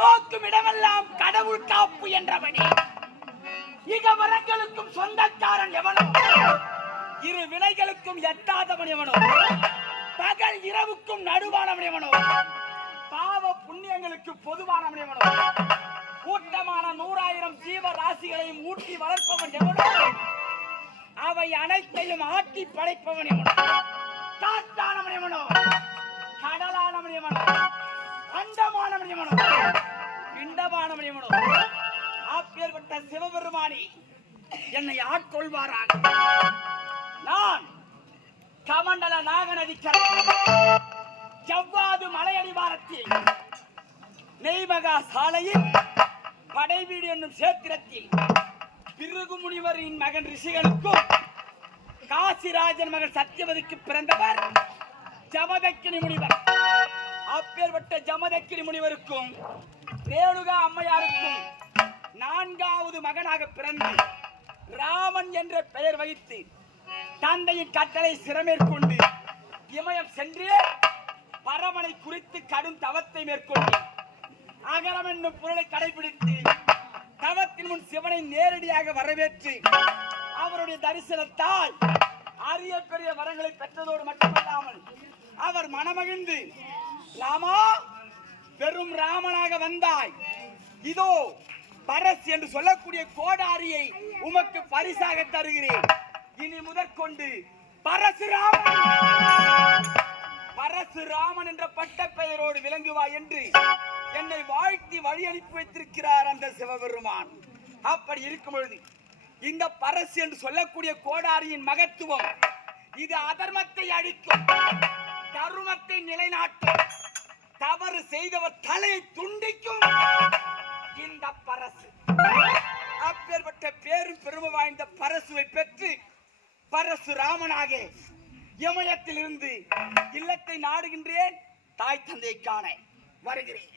நோக்கும் இடமெல்லாம் கடவுள் காப்பு என்றபடி இகவரங்களுக்கும் சொந்தக்காரன் எவனோ, இரு வினைகளுக்கும் எட்டாதவன் எவனோ, பகல் இரவுக்கும் நடுவானவன் எவனோ, பாவ புண்ணியங்களுக்கு பொதுவானவன் எவனோ, கூட்டமான 100,000 ஜீவ ராசிகளையும் ஊட்டி வளர்ப்பவன் எவனோ, அவை அனைத்தையும் ஆட்டி படைப்பவன் எவனோ, காத்தானவன் எவனோ, கடலானவன் எவனோ, அண்டமானவன் எவனோ, பிண்டமானவன் எவனோ, அப்பேற்பட்ட சிவபெருமானி என்னை ஆட்கொள்வாராக. நான் கமண்டல நாகநதிக்கரை ஜவ்வாது மலையடிவாரத்தில் நெய்மகா சாலையில் படைவீடு என்னும் சேத்திரத்தில் பிருகு முனிவரின் மகன் ரிஷிகளுக்கும் காசிராஜன் மகன் சத்தியவதிக்கு பிறந்தவர் ஜமதக்கினி முனிவர். அப்பேற்பட்ட ஜமதக்கினி முனிவருக்கும் ரேணுகா அம்மையாருக்கும் 4வது மகனாக பிறந்து ராமன் என்ற பெயர் வைத்து தந்தையின் கட்டளை சிறமேற்கொண்டு இமயம் சென்று பரமனை குறித்து கடும் தவத்தை மேற்கொண்டு அகரம் என்னும் பொருளை கடைபிடித்து தவத்தின் முன் சிவனை நேரடியாக வரவேற்று அவருடைய தரிசனத்தால் அரிய பெரிய வரங்களை பெற்றதோடு மட்டுமல்லாமல் அவர் மனமகிழ்ந்து, ராமா, பெரும் ராமனாக வந்தாய், இதோ பரஸ் என்று சொல்லக்கூடிய கோடாரியை உமக்கு பரிசாக தருகிறேன், இனி முதற்கொண்டு பரசுராமன் என்ற பட்ட பெயரோடு விளங்குவாய் என்று என்னை வாழ்த்தி வழி அனுப்பி வைத்திருக்கிறார் அந்த சிவபெருமான். அப்படி இருக்கும் பொழுது இந்த பரசு என்று சொல்லக்கூடிய கோடாரியின் மகத்துவம், இது அதர்மத்தை அழிக்கும், தருமத்தை நிலைநாட்டும், தவறு செய்தவர் தலையை துண்டிக்கும் இந்த பரசு. அப்பேற்பட்ட பேரும் பெருமை வாய்ந்த பரசுவை பெற்று பரசுராமனாக இமயத்தில் இருந்து இல்லத்தை நாடுகின்றேன். தாய் தந்தை காண வருகிறேன்.